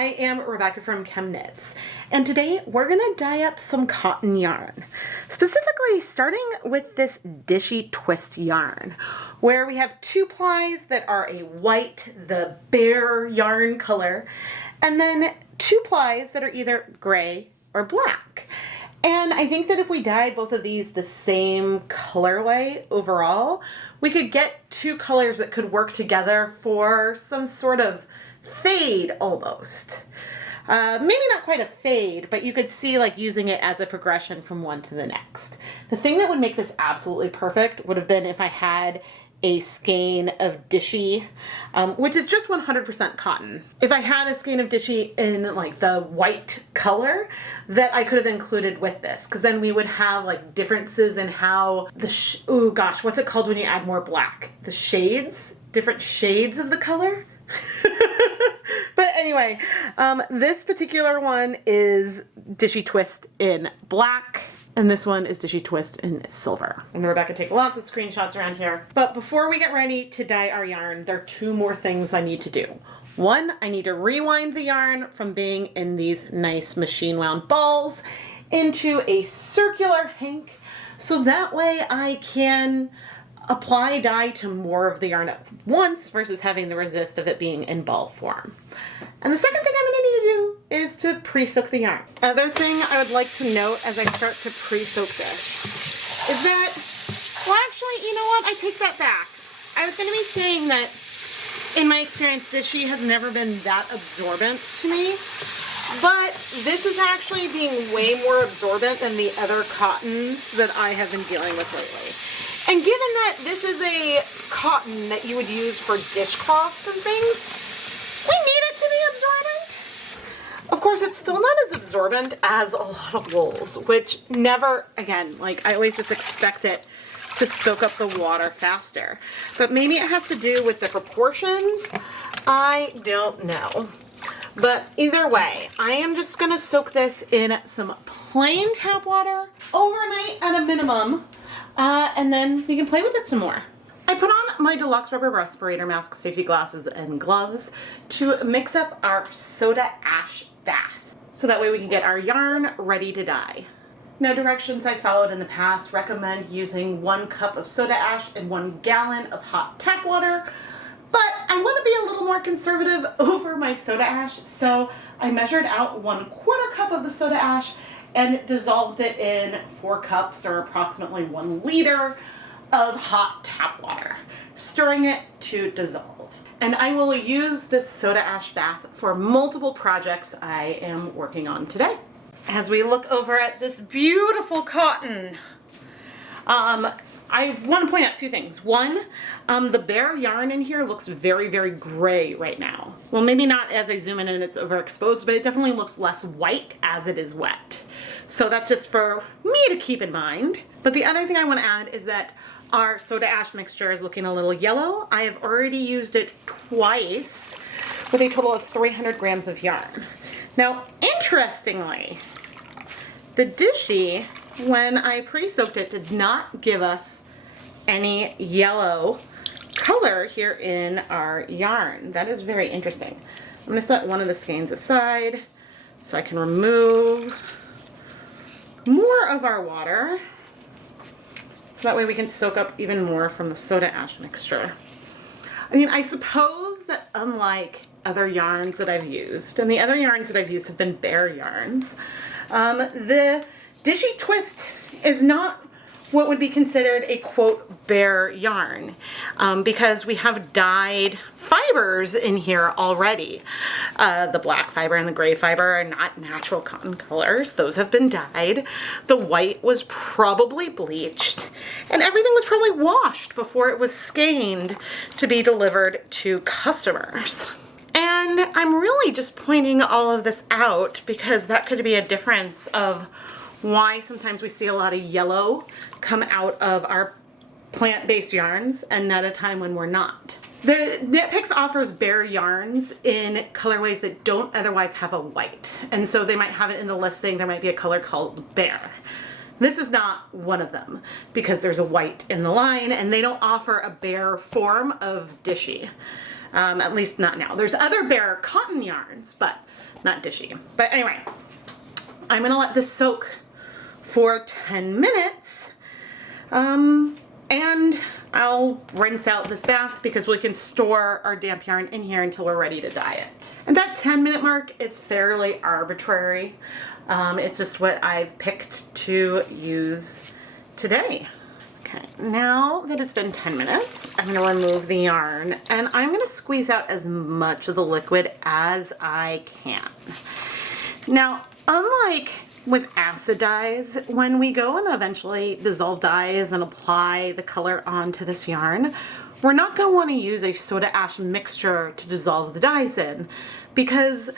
I am Rebecca from ChemKnits, and today we're gonna dye up some cotton yarn. Specifically starting with this Dishie twist yarn, where we have 2 plies that are a white, the bare yarn color, and then 2 plies that are either gray or black. And I think that if we dye both of these the same colorway overall, we could get 2 colors that could work together for some sort of fade almost. Maybe not quite a fade, but you could see like using it as a progression from one to the next. The thing that would make this absolutely perfect would have been if I had a skein of Dishie, which is just 100% cotton. If I had a skein of Dishie in like the white color that I could have included with this, because then we would have like differences in how the, oh gosh, what's it called when you add more black? The shades? Different shades of the color? But anyway, this particular one is Dishie Twist in black. And this one is Dishie Twist in silver. And Rebecca take lots of screenshots around here. But before we get ready to dye our yarn, there are 2 more things I need to do. One, I need to rewind the yarn from being in these nice machine wound balls into a circular hank, so that way I can apply dye to more of the yarn at once versus having the resist of it being in ball form. And the second thing I'm going to need to do is to pre-soak the yarn. Other thing I would like to note as I start to pre-soak this is that, well actually, you know what, I take that back. I was going to be saying that in my experience Dishie has never been that absorbent to me, but this is actually being way more absorbent than the other cottons that I have been dealing with lately. And given that this is a cotton that you would use for dishcloths and things, we need it to be absorbent. Of course, it's still not as absorbent as a lot of wools, which never, again, like I always just expect it to soak up the water faster. But maybe it has to do with the proportions. I don't know. But either way, I am just gonna soak this in some plain tap water overnight at a minimum. And then we can play with it some more. I put on my deluxe rubber respirator mask, safety glasses, and gloves to mix up our soda ash bath. So that way we can get our yarn ready to dye. Now, directions I followed in the past recommend using 1 cup of soda ash and 1 gallon of hot tap water. But I want to be a little more conservative over my soda ash, so I measured out 1/4 cup of the soda ash and dissolved it in 4 cups or approximately 1 liter of hot tap water, stirring it to dissolve. And I will use this soda ash bath for multiple projects I am working on today. As we look over at this beautiful cotton, I want to point out 2 things. One, the bare yarn in here looks very, very gray right now. Well, maybe not as I zoom in and it's overexposed, but it definitely looks less white as it is wet. So that's just for me to keep in mind. But the other thing I want to add is that our soda ash mixture is looking a little yellow. I have already used it twice with a total of 300 grams of yarn. Now, interestingly, the Dishie, when I pre-soaked it, did not give us any yellow color here in our yarn. That is very interesting. I'm going to set one of the skeins aside so I can remove more of our water, so that way we can soak up even more from the soda ash mixture. I mean, I suppose that unlike other yarns that I've used, and the other yarns that I've used have been bare yarns, the Dishie Twist is not what would be considered a quote bare yarn, because we have dyed fibers in here already. The black fiber and the gray fiber are not natural cotton colors. Those have been dyed. The white was probably bleached, and everything was probably washed before it was skeined to be delivered to customers. And I'm really just pointing all of this out because that could be a difference of why sometimes we see a lot of yellow come out of our plant-based yarns and at a time when we're not. The Knit Picks offers bare yarns in colorways that don't otherwise have a white, and so they might have it in the listing. There might be a color called bare. This is not one of them because there's a white in the line, and they don't offer a bare form of Dishie. At least not now. There's other bare cotton yarns, but not Dishie. But anyway, I'm gonna let this soak for 10 minutes. And I'll rinse out this bath because we can store our damp yarn in here until we're ready to dye it. And that 10-minute mark is fairly arbitrary. It's just what I've picked to use today. Okay, now that it's been 10 minutes, I'm gonna remove the yarn and I'm gonna squeeze out as much of the liquid as I can. Now, unlike with acid dyes, when we go and eventually dissolve dyes and apply the color onto this yarn, we're not going to want to use a soda ash mixture to dissolve the dyes in, because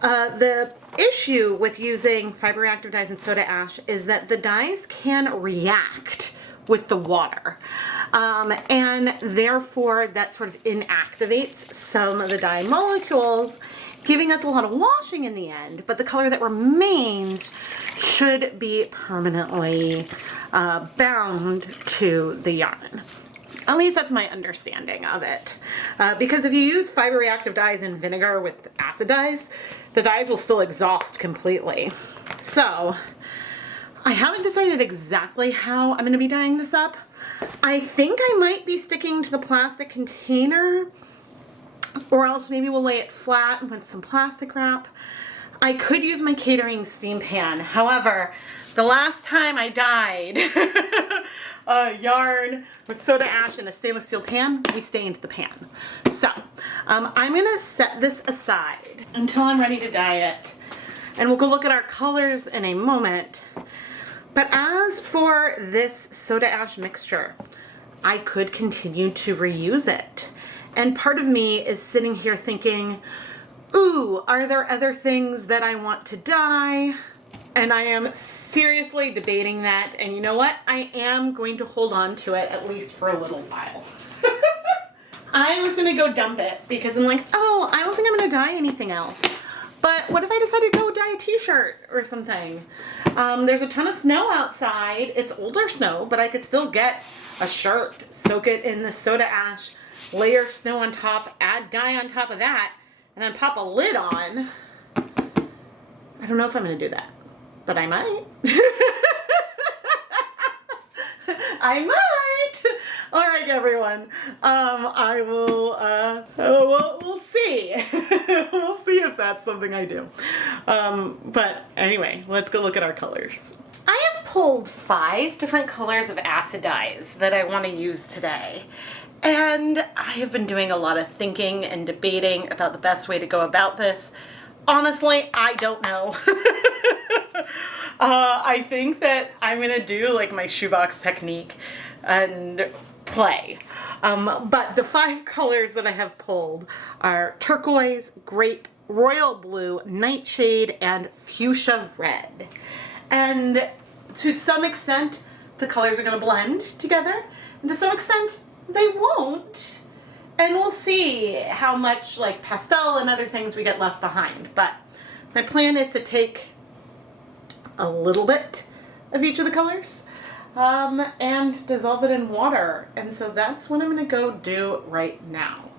the issue with using fiber reactive dyes and soda ash is that the dyes can react with the water, and therefore that sort of inactivates some of the dye molecules, giving us a lot of washing in the end, but the color that remains should be permanently bound to the yarn. At least that's my understanding of it. Because if you use fiber reactive dyes in vinegar with acid dyes, the dyes will still exhaust completely. So I haven't decided exactly how I'm going to be dyeing this up. I think I might be sticking to the plastic container, or else maybe we'll lay it flat with some plastic wrap. I could use my catering steam pan. However, the last time I dyed a yarn with soda ash in a stainless steel pan, we stained the pan. So I'm gonna set this aside until I'm ready to dye it. And we'll go look at our colors in a moment. But as for this soda ash mixture, I could continue to reuse it. And part of me is sitting here thinking, ooh, are there other things that I want to dye? And I am seriously debating that. And you know what? I am going to hold on to it at least for a little while. I was going to go dump it because I'm like, oh, I don't think I'm going to dye anything else. But what if I decided to go dye a t-shirt or something? There's a ton of snow outside. It's older snow, but I could still get a shirt, soak it in the soda ash, layer snow on top, add dye on top of that, and then pop a lid on. I don't know if I'm going to do that, but I might. I might. All right, everyone. I will, we'll see. We'll see if that's something I do. But anyway, let's go look at our colors. I have pulled 5 different colors of acid dyes that I want to use today. And I have been doing a lot of thinking and debating about the best way to go about this. Honestly, I don't know. I think that I'm going to do like my shoebox technique and play. But the 5 colors that I have pulled are turquoise, grape, royal blue, nightshade, and fuchsia red. And to some extent, the colors are going to blend together. And to some extent, they won't. And we'll see how much like pastel and other things we get left behind. But my plan is to take a little bit of each of the colors and dissolve it in water. And so that's what I'm going to go do right now.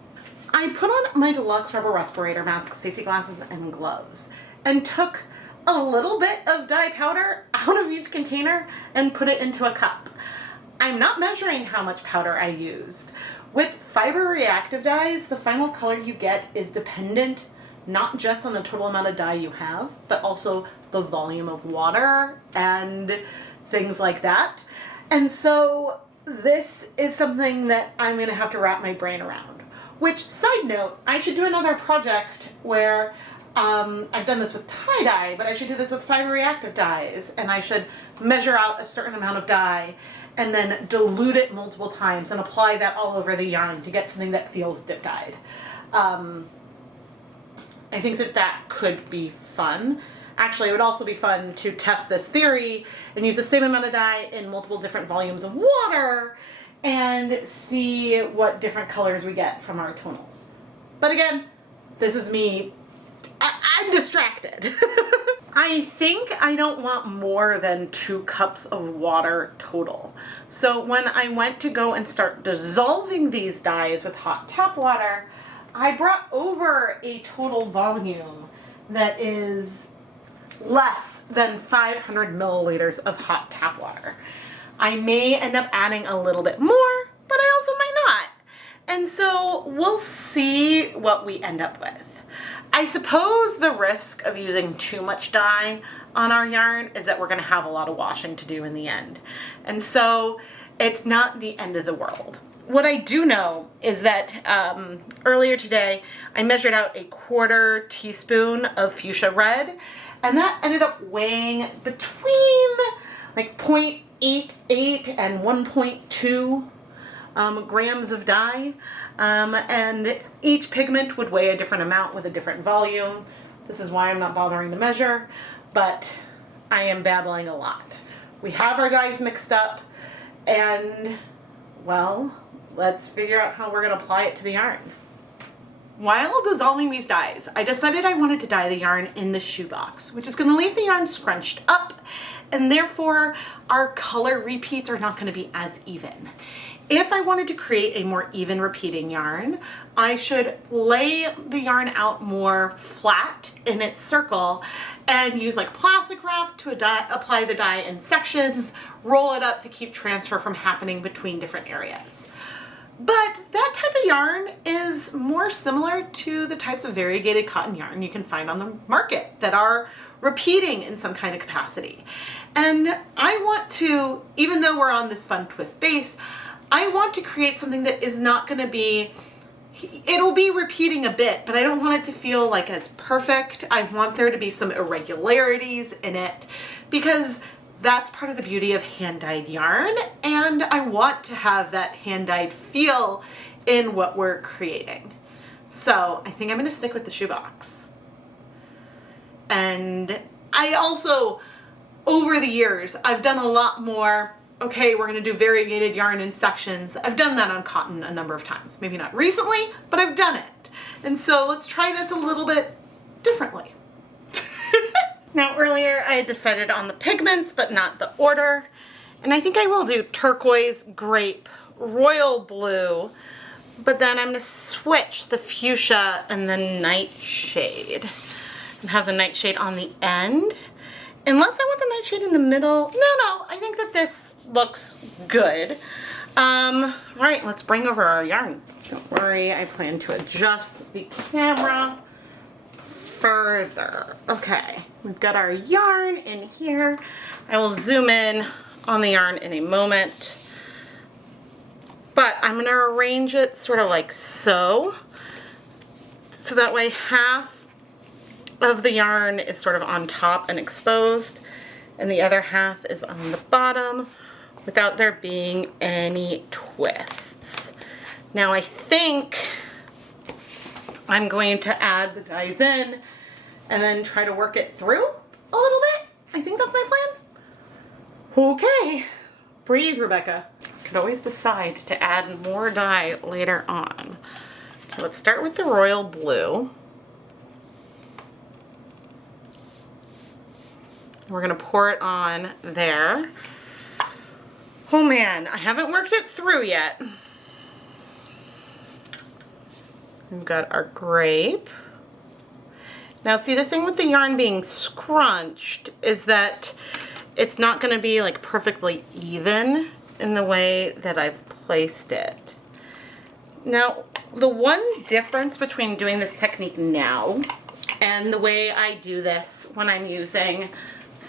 I put on my deluxe rubber respirator mask, safety glasses, and gloves, and took a little bit of dye powder out of each container and put it into a cup. I'm not measuring how much powder I used. With fiber reactive dyes, the final color you get is dependent not just on the total amount of dye you have, but also the volume of water and things like that. And so this is something that I'm going to have to wrap my brain around. Which, side note, I should do another project where I've done this with tie-dye, but I should do this with fiber reactive dyes, and I should measure out a certain amount of dye and then dilute it multiple times and apply that all over the yarn to get something that feels dip-dyed. I think that that could be fun. Actually, it would also be fun to test this theory and use the same amount of dye in multiple different volumes of water and see what different colors we get from our tonals. But again, this is me. I'm distracted. I think I don't want more than 2 cups of water total. So when I went to go and start dissolving these dyes with hot tap water, I brought over a total volume that is less than 500 milliliters of hot tap water. I may end up adding a little bit more, but I also might not. And so we'll see what we end up with. I suppose the risk of using too much dye on our yarn is that we're going to have a lot of washing to do in the end. And so it's not the end of the world. What I do know is that earlier today I measured out a 1/4 teaspoon of fuchsia red, and that ended up weighing between like 0.88 and 1.2 grams of dye. And each pigment would weigh a different amount with a different volume. This is why I'm not bothering to measure, but I am babbling a lot. We have our dyes mixed up, and well, let's figure out how we're going to apply it to the yarn. While dissolving these dyes, I decided I wanted to dye the yarn in the shoebox, which is going to leave the yarn scrunched up, and therefore our color repeats are not going to be as even. If I wanted to create a more even repeating yarn, I should lay the yarn out more flat in its circle and use like plastic wrap to apply the dye in sections, roll it up to keep transfer from happening between different areas. But that type of yarn is more similar to the types of variegated cotton yarn you can find on the market that are repeating in some kind of capacity. And I want to, even though we're on this fun twist base, I want to create something that is not going to be, it'll be repeating a bit, but I don't want it to feel like as perfect. I want there to be some irregularities in it, because that's part of the beauty of hand-dyed yarn, and I want to have that hand-dyed feel in what we're creating. So I think I'm going to stick with the shoebox. And I also, over the years, I've done a lot more, okay, we're going to do variegated yarn in sections. I've done that on cotton a number of times. Maybe not recently, but I've done it. And so let's try this a little bit differently. Now earlier I had decided on the pigments, but not the order. And I think I will do turquoise, grape, royal blue, but then I'm going to switch the fuchsia and the nightshade and have the nightshade on the end. Unless I want the nightshade in the middle. No, I think that this looks good. All right, let's bring over our yarn. Don't worry, I plan to adjust the camera further. Okay, we've got our yarn in here. I will zoom in on the yarn in a moment, but I'm going to arrange it sort of like so that way half of the yarn is sort of on top and exposed, and the other half is on the bottom without there being any twists. Now I think I'm going to add the dyes in and then try to work it through a little bit. I think that's my plan. Okay, breathe, Rebecca. You could always decide to add more dye later on. Okay, let's start with the royal blue. We're gonna pour it on there. Oh man, I haven't worked it through yet. We've got our grape. Now see, the thing with the yarn being scrunched is that it's not gonna be like perfectly even in the way that I've placed it. Now, the one difference between doing this technique now and the way I do this when I'm using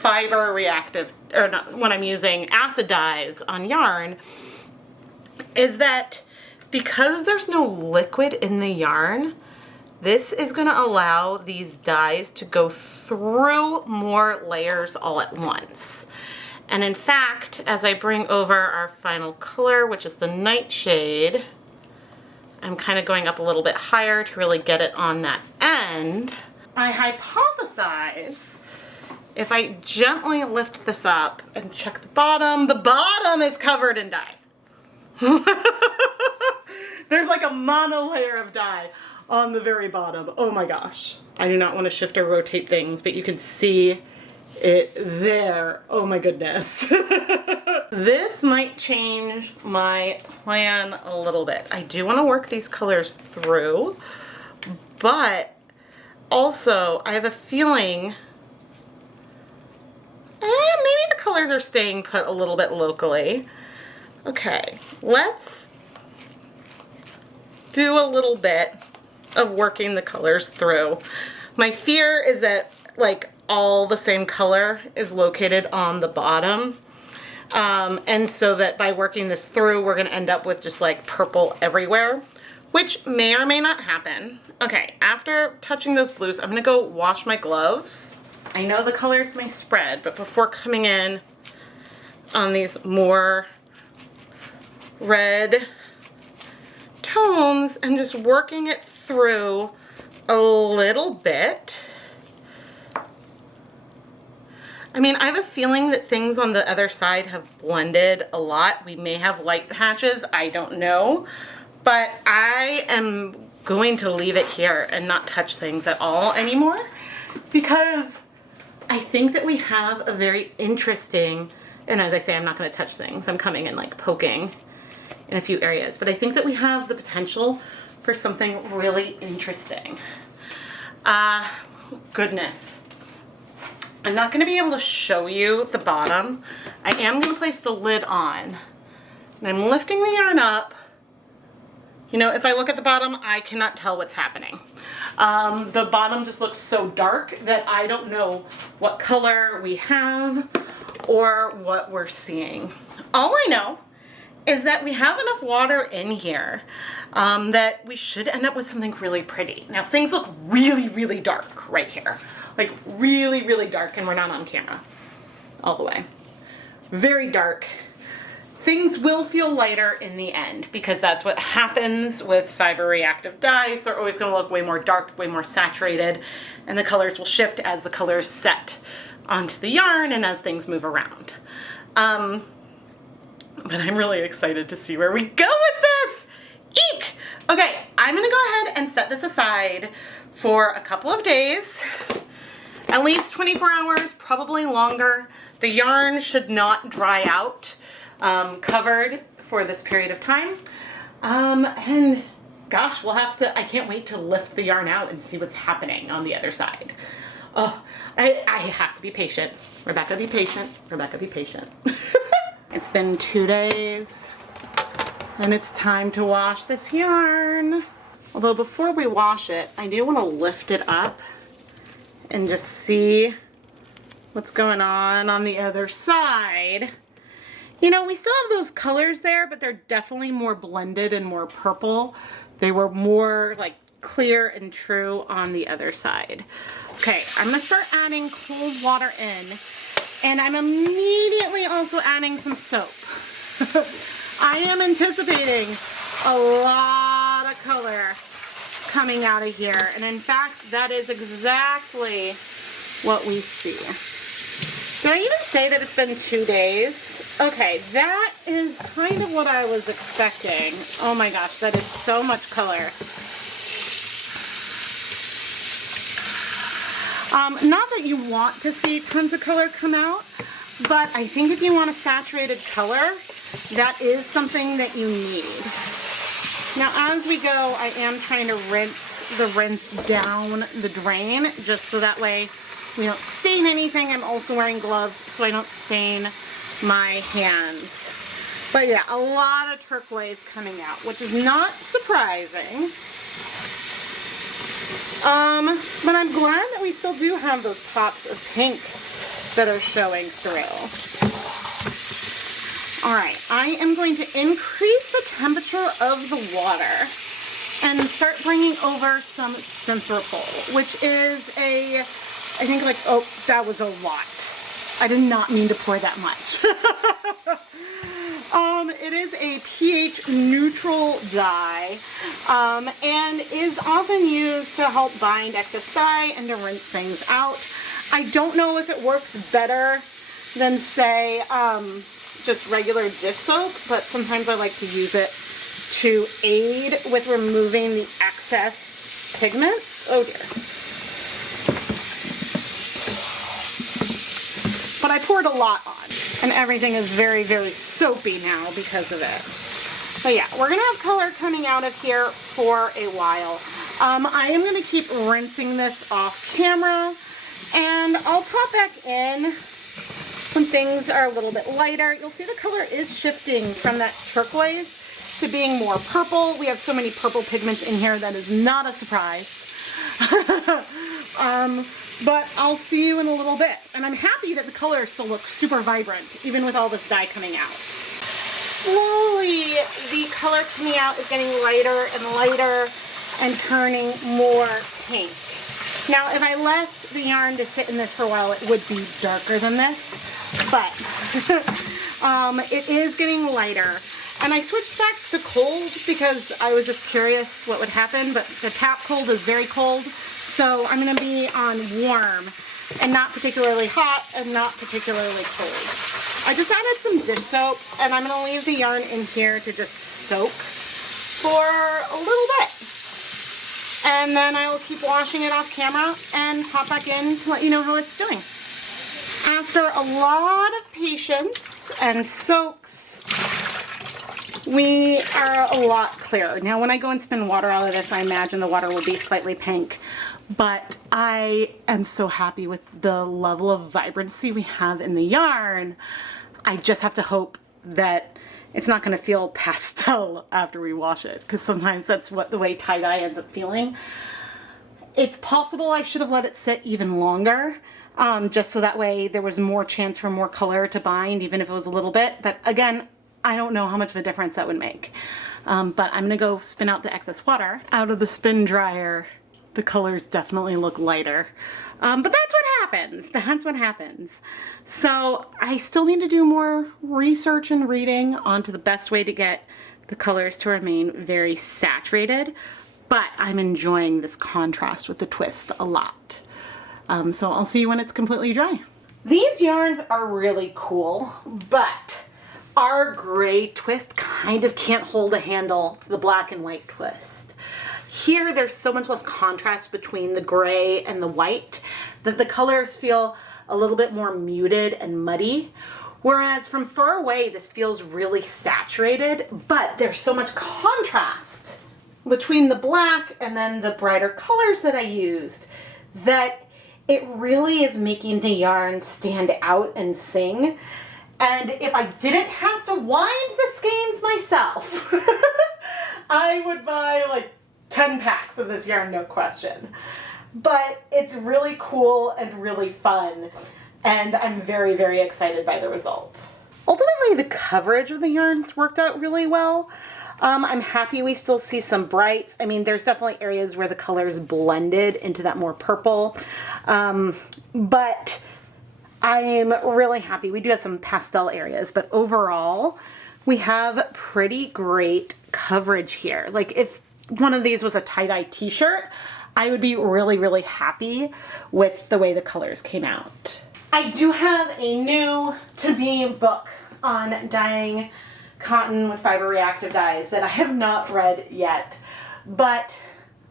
fiber reactive, or not, when I'm using acid dyes on yarn, is that because there's no liquid in the yarn, this is going to allow these dyes to go through more layers all at once. And in fact, as I bring over our final color, which is the nightshade, I'm kind of going up a little bit higher to really get it on that end. I hypothesize if I gently lift this up and check the bottom is covered in dye. There's like a monolayer of dye on the very bottom. Oh my gosh. I do not want to shift or rotate things, but you can see it there. Oh my goodness. This might change my plan a little bit. I do want to work these colors through, but also I have a feeling maybe the colors are staying put a little bit locally. Okay, let's do a little bit of working the colors through. My fear is that like all the same color is located on the bottom. And so that by working this through, we're gonna end up with just like purple everywhere, which may or may not happen. Okay, after touching those blues, I'm gonna go wash my gloves. I know the colors may spread, but before coming in on these more red tones, I'm just working it through a little bit. I mean, I have a feeling that things on the other side have blended a lot. We may have light patches, I don't know. But I am going to leave it here and not touch things at all anymore, because I think that we have a very interesting, and as I say, I'm not going to touch things. I'm coming and like poking in a few areas, but I think that we have the potential for something really interesting. Goodness. I'm not going to be able to show you the bottom. I am going to place the lid on, and I'm lifting the yarn up. You know, if I look at the bottom, I cannot tell what's happening. The bottom just looks so dark that I don't know what color we have or what we're seeing. All I know is that we have enough water in here that we should end up with something really pretty. Now things look really, really dark right here. Like really, really dark, and we're not on camera all the way. Very dark. Things will feel lighter in the end because that's what happens with fiber reactive dyes. They're always gonna look way more dark, way more saturated, and the colors will shift as the colors set onto the yarn and as things move around. But I'm really excited to see where we go with this. Eek! Okay, I'm gonna go ahead and set this aside for a couple of days, at least 24 hours, probably longer. The yarn should not dry out covered for this period of time. And gosh, we'll have to, I can't wait to lift the yarn out and see what's happening on the other side. Oh, I have to be patient. Rebecca, be patient. Rebecca, be patient. It's been 2 days and it's time to wash this yarn. Although before we wash it, I do want to lift it up and just see what's going on the other side. You know, we still have those colors there, but they're definitely more blended and more purple. They were more like clear and true on the other side. Okay, I'm gonna start adding cold water in, and I'm immediately also adding some soap. I am anticipating a lot of color coming out of here, and in fact, that is exactly what we see. Did I even say that it's been 2 days? Okay, that is kind of what I was expecting. Oh my gosh, that is so much color. Not that you want to see tons of color come out, but I think if you want a saturated color, that is something that you need. Now as we go, I am trying to rinse down the drain, just so that way we don't stain anything. I'm also wearing gloves so I don't stain my hands. But yeah, a lot of turquoise coming out, which is not surprising. But I'm glad that we still do have those pops of pink that are showing through. Alright, I am going to increase the temperature of the water and start bringing over some Simferpol, which is a, I think like, oh, that was a lot. I did not mean to pour that much. It is a pH neutral dye and is often used to help bind excess dye and to rinse things out. I don't know if it works better than, say, just regular dish soap, but sometimes I like to use it to aid with removing the excess pigments. Oh dear. But I poured a lot on, and everything is very, very soapy now because of it. So yeah, we're gonna have color coming out of here for a while. I am going to keep rinsing this off camera, and I'll pop back in when things are a little bit lighter. You'll see the color is shifting from that turquoise to being more purple. We have so many purple pigments in here that is not a surprise. But I'll see you in a little bit. And I'm happy that the colors still look super vibrant, even with all this dye coming out. Slowly, the color coming out is getting lighter and lighter and turning more pink. Now, if I left the yarn to sit in this for a while, it would be darker than this, but it is getting lighter. And I switched back to cold because I was just curious what would happen, but the tap cold is very cold, so I'm going to be on warm and not particularly hot and not particularly cold. I just added some dish soap, and I'm going to leave the yarn in here to just soak for a little bit. And then I will keep washing it off camera and pop back in to let you know how it's doing. After a lot of patience and soaks, we are a lot clearer. Now when I go and spin water out of this, I imagine the water will be slightly pink, but I am so happy with the level of vibrancy we have in the yarn. I just have to hope that it's not going to feel pastel after we wash it, because sometimes that's what the way tie-dye ends up feeling. It's possible I should have let it sit even longer, just so that way there was more chance for more color to bind, even if it was a little bit. But again, I don't know how much of a difference that would make. But I'm gonna go spin out the excess water out of the spin dryer. The colors definitely look lighter. But that's what happens. That's what happens. So I still need to do more research and reading onto the best way to get the colors to remain very saturated. But I'm enjoying this contrast with the twist a lot. So I'll see you when it's completely dry. These yarns are really cool, but our gray twist kind of can't hold a handle to the black and white twist. Here, there's so much less contrast between the gray and the white that the colors feel a little bit more muted and muddy. Whereas from far away, this feels really saturated, but there's so much contrast between the black and then the brighter colors that I used that it really is making the yarn stand out and sing. And if I didn't have to wind the skeins myself, I would buy like 10 packs of this yarn, no question. But it's really cool and really fun, and I'm very, very excited by the result. Ultimately, the coverage of the yarns worked out really well. I'm happy we still see some brights. I mean, there's definitely areas where the colors blended into that more purple, but I'm really happy. We do have some pastel areas, but overall, we have pretty great coverage here. Like if one of these was a tie-dye t-shirt, I would be really, really happy with the way the colors came out. I do have a new to-be book on dyeing cotton with fiber reactive dyes that I have not read yet, but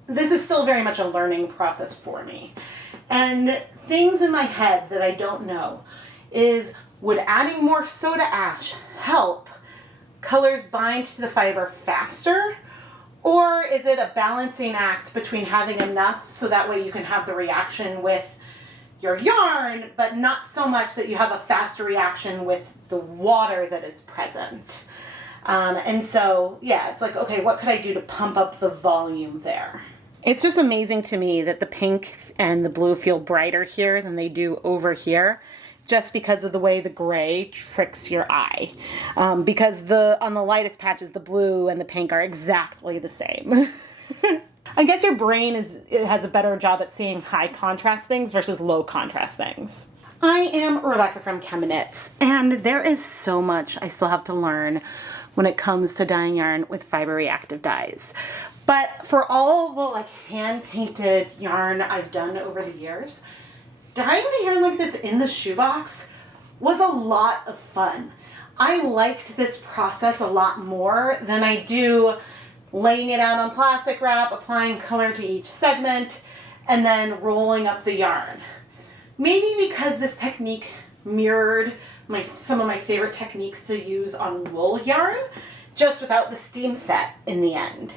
this is still very much a learning process for me. And things in my head that I don't know is, would adding more soda ash help colors bind to the fiber faster? Or is it a balancing act between having enough so that way you can have the reaction with your yarn, but not so much that you have a faster reaction with the water that is present? And so, yeah, it's like, okay, what could I do to pump up the volume there? It's just amazing to me that the pink and the blue feel brighter here than they do over here, just because of the way the gray tricks your eye. Because on the lightest patches, the blue and the pink are exactly the same. I guess your brain has a better job at seeing high contrast things versus low contrast things. I am Rebecca from ChemKnits, and there is so much I still have to learn when it comes to dyeing yarn with fiber reactive dyes. But for all the like hand-painted yarn I've done over the years, dyeing the yarn like this in the shoebox was a lot of fun. I liked this process a lot more than I do laying it out on plastic wrap, applying color to each segment, and then rolling up the yarn. Maybe because this technique mirrored some of my favorite techniques to use on wool yarn, just without the steam set in the end.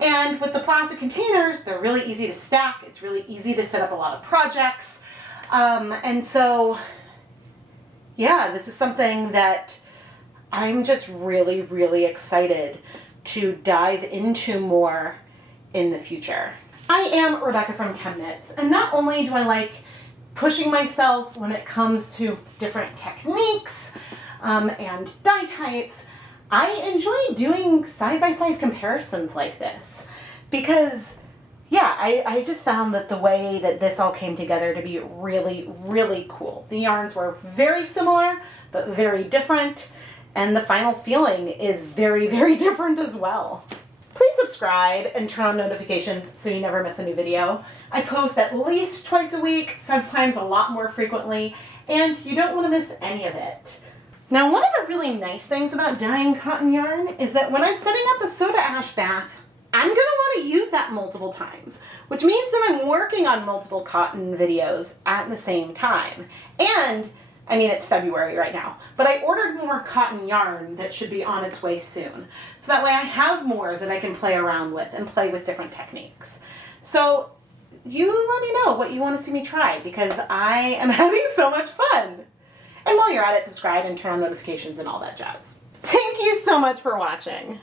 And with the plastic containers, they're really easy to stack. It's really easy to set up a lot of projects. And so, yeah, this is something that I'm just really, really excited to dive into more in the future. I am Rebecca from ChemKnits, and not only do I like pushing myself when it comes to different techniques and dye types, I enjoy doing side-by-side comparisons like this because, yeah, I just found that the way that this all came together to be really, really cool. The yarns were very similar, but very different, and the final feeling is very, very different as well. Please subscribe and turn on notifications so you never miss a new video. I post at least twice a week, sometimes a lot more frequently, and you don't want to miss any of it. Now, one of the really nice things about dyeing cotton yarn is that when I'm setting up a soda ash bath, I'm going to want to use that multiple times, which means that I'm working on multiple cotton videos at the same time. And I mean, it's February right now, but I ordered more cotton yarn that should be on its way soon. So that way I have more that I can play around with and play with different techniques. So you let me know what you want to see me try because I am having so much fun. And while you're at it, subscribe and turn on notifications and all that jazz. Thank you so much for watching.